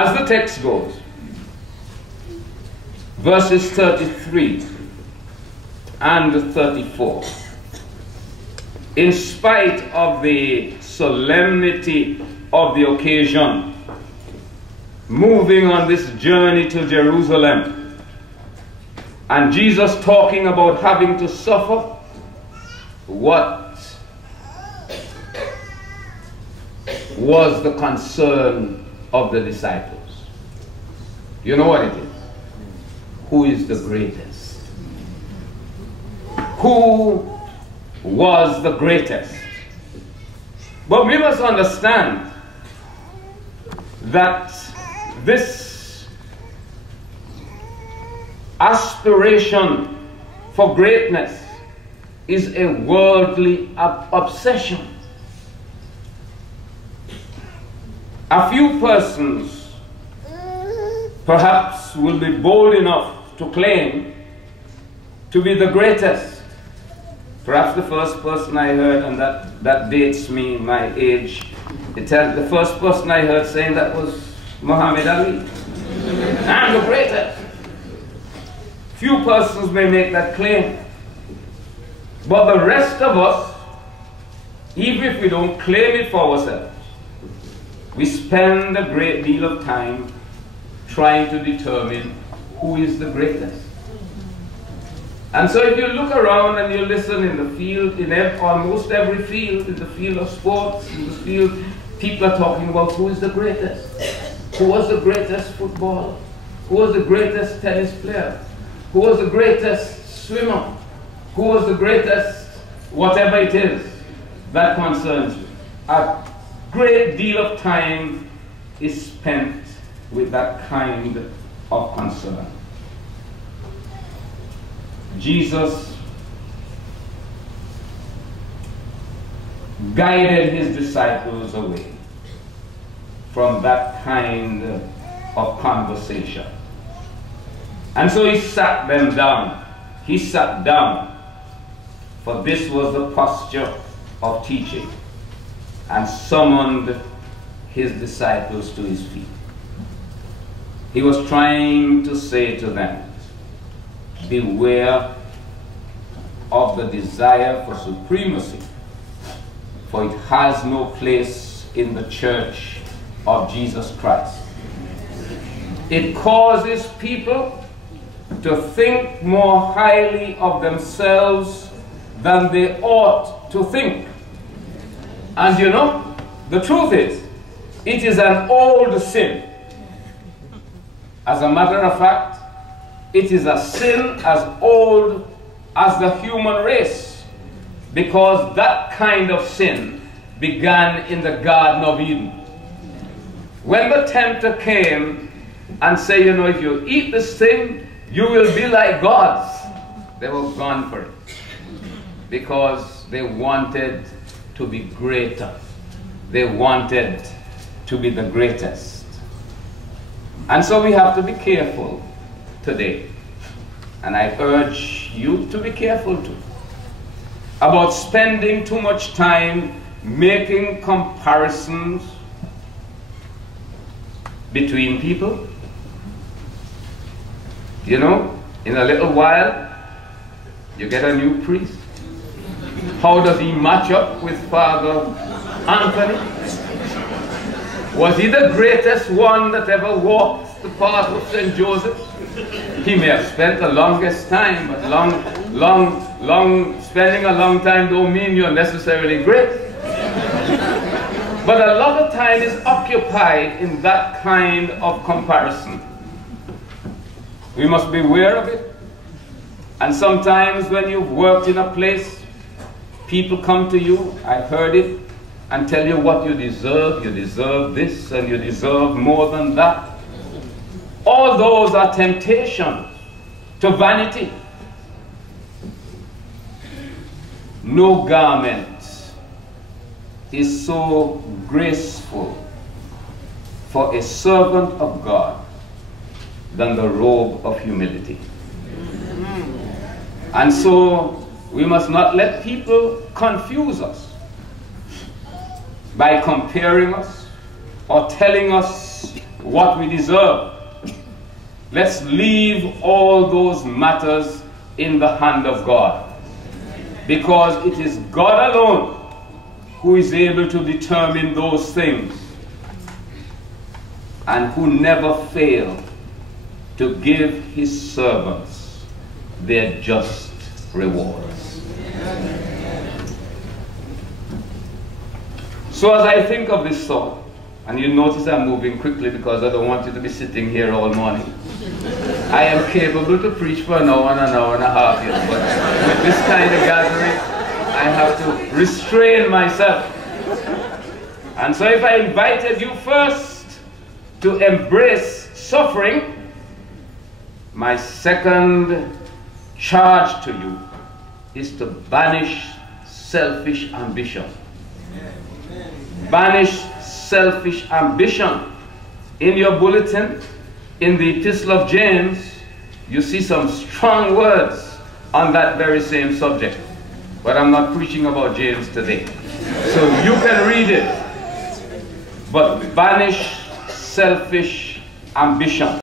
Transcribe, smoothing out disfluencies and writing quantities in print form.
As the text goes, verses 33 and 34, in spite of the solemnity of the occasion, moving on this journey to Jerusalem, and Jesus talking about having to suffer, what was the concern of the disciples? You know what it is? Who is the greatest? Who was the greatest? But we must understand that this aspiration for greatness is a worldly obsession. A few persons perhaps will be bold enough to claim to be the greatest. Perhaps the first person I heard, and that dates me, my age, the first person I heard saying that was Muhammad Ali. I'm the greatest. Few persons may make that claim. But the rest of us, even if we don't claim it for ourselves, we spend a great deal of time trying to determine who is the greatest. And so if you look around and you listen in the field, in almost every field, in the field of sports, in the field, people are talking about who is the greatest. Who was the greatest footballer? Who was the greatest tennis player? Who was the greatest swimmer? Who was the greatest whatever it is that concerns you? A great deal of time is spent with that kind of concern. Jesus guided his disciples away from that kind of conversation. And so he sat them down. He sat down, for this was the posture of teaching, and summoned his disciples to his feet. He was trying to say to them, beware of the desire for supremacy, for it has no place in the church of Jesus Christ. It causes people to think more highly of themselves than they ought to think. And you know, the truth is, it is an old sin. As a matter of fact, it is a sin as old as the human race, because that kind of sin began in the Garden of Eden. When the tempter came and said, you know, if you eat this thing, you will be like gods, they were gone for it, because they wanted to be greater. They wanted to be the greatest. And so we have to be careful today, and I urge you to be careful too, about spending too much time making comparisons between people. You know, in a little while, you get a new priest. How does he match up with Father Anthony? Was he the greatest one that ever walked the path of St.Joseph? He may have spent the longest time, but spending a long time don't mean you're necessarily great. But a lot of time is occupied in that kind of comparison. We must be aware of it. And sometimes when you've worked in a place, people come to you, I've heard it, and tell you what you deserve this, and you deserve more than that. All those are temptations to vanity. No garment is so graceful for a servant of God than the robe of humility. And so we must not let people confuse us by comparing us or telling us what we deserve. Let's leave all those matters in the hand of God, because it is God alone who is able to determine those things, and who never failed to give his servants their just rewards. So as I think of this thought, and you notice I'm moving quickly because I don't want you to be sitting here all morning. I am capable to preach for an hour and a half, but with this kind of gathering, I have to restrain myself. And so if I invited you first to embrace suffering, my second charge to you is to banish selfish ambition. Banish selfish ambition. In your bulletin, in the Epistle of James, you see some strong words on that very same subject. But I'm not preaching about James today. So you can read it. But banish selfish ambition.